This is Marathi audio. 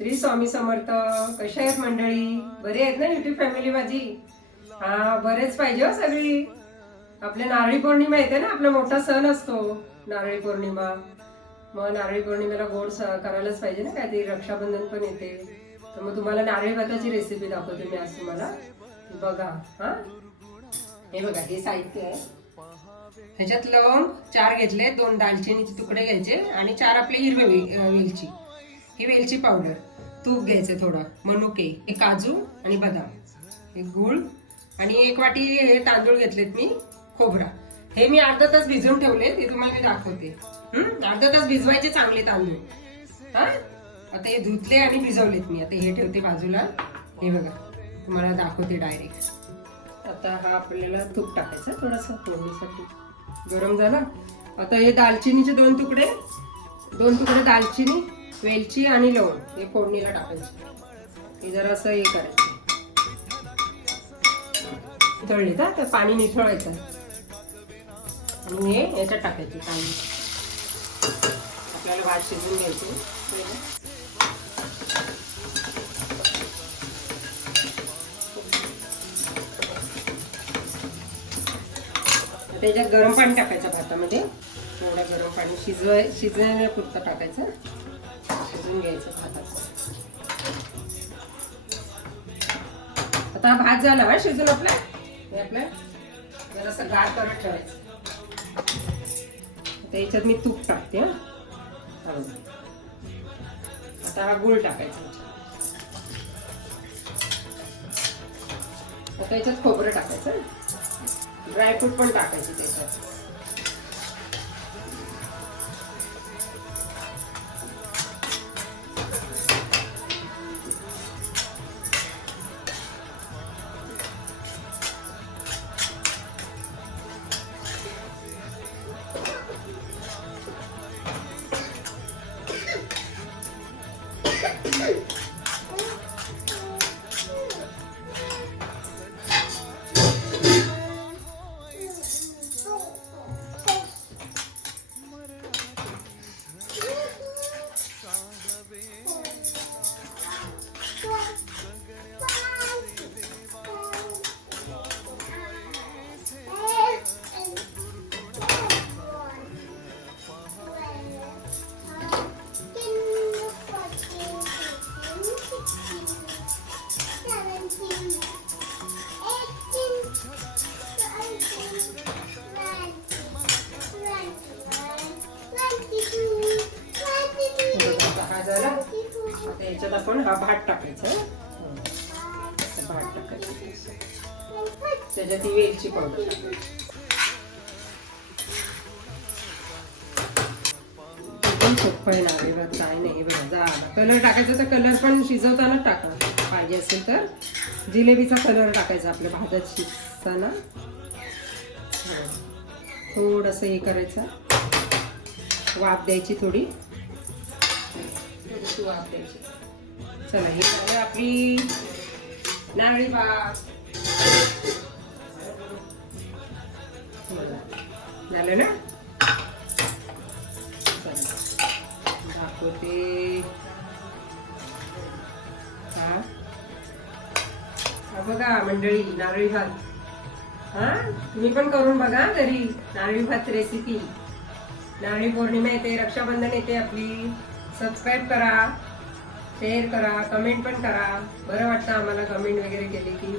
श्री स्वामी समर्थ. कशा आहेत मंडळी? बरे आहेत ना युट्यूब फॅमिली माझी? हा, बरेच पाहिजे हो सगळी. आपल्या नारळी पौर्णिमा येते ना, आपला मोठा सण असतो नारळी पौर्णिमा. मग नारळी पौर्णिमेला गोड करायलाच पाहिजे ना, काहीतरी. रक्षाबंधन पण येते, तर मग तुम्हाला नारळी भाताची रेसिपी दाखवते मी आज तुम्हाला. बघा, हा हे बघा, हे साहित्य आहे. ह्याच्यात लवंग 4 घेतले, 2 दालचिनीचे तुकडे घ्यायचे आणि 4 आपले हिरवे वेलची. ही वेलची पावडर, तूप घ्यायचं थोडं, मनुके, हे काजू आणि बदाम, हे गूळ आणि 1 वाटी हे तांदूळ घेतलेत मी, खोबरा. हे मी अर्धा तास भिजवून ठेवले, ते तुम्हाला मी दाखवते. अर्धा तास भिजवायचे चांगले तांदूळ. हा, आता हे धुतले आणि भिजवलेत मी. आता हे ठेवते बाजूला. हे बघा, तुम्हाला दाखवते डायरेक्ट. आता हा आपल्याला तूप टाकायचं थोडंसं फोडणीसाठी. गरम झाला. आता हे दालचिनीचे 2 तुकडे दालचिनी, वेलची आणि लवंग हे फोडणीला टाकायचे. हे जरा असं हे करायचं, तळले तर पाणी निथळायचं आणि हे याच्यात टाकायचे तांदूळ. आपल्याला भात शिजवून घ्यायचे. त्याच्यात गरम पाणी टाकायचं भातामध्ये. थोडं गरम पाणी शिजण्यापुरतं टाकायचं. शिजवून घ्यायचं भाताचं. आता हा भात झाला शिजून आपला. हे आपलं जरासं गार करत ठेवायचं. आता याच्यात मी तूप टाकते. आता हा गूळ टाकायचा. आता याच्यात खोबरं टाकायचं. ड्रायफ्रूट पण टाकायचे त्याच्यात. आता याच्यात आपण हा भात टाकायचा. भात टाकायचा, त्याच्यात ही वेलची पावडर. एकदम सोपं आहे नारळी भात, काय नाही. बघा, झाला. कलर टाकायचा तर कलर पण शिजवताना टाका पाहिजे असेल तर. जिलेबीचा कलर टाकायचा आपल्या भातात शिजताना. थोडंसं हे करायचं, वाफ द्यायची थोडी. वाफ द्यायची. चला, हे झालं आपली नारळी भात. झालं ना? दाखवते. हा बघा मंडळी, नारळी भात. हा, तुम्ही पण करून बघा तरी नारळी भात रेसिपी. नारळी पौर्णिमा येते, रक्षाबंधन येते आपली. सबस्क्राईब करा, शेअर करा, कमेंट पण करा. बरं वाटतं आम्हाला कमेंट वगैरे केली की.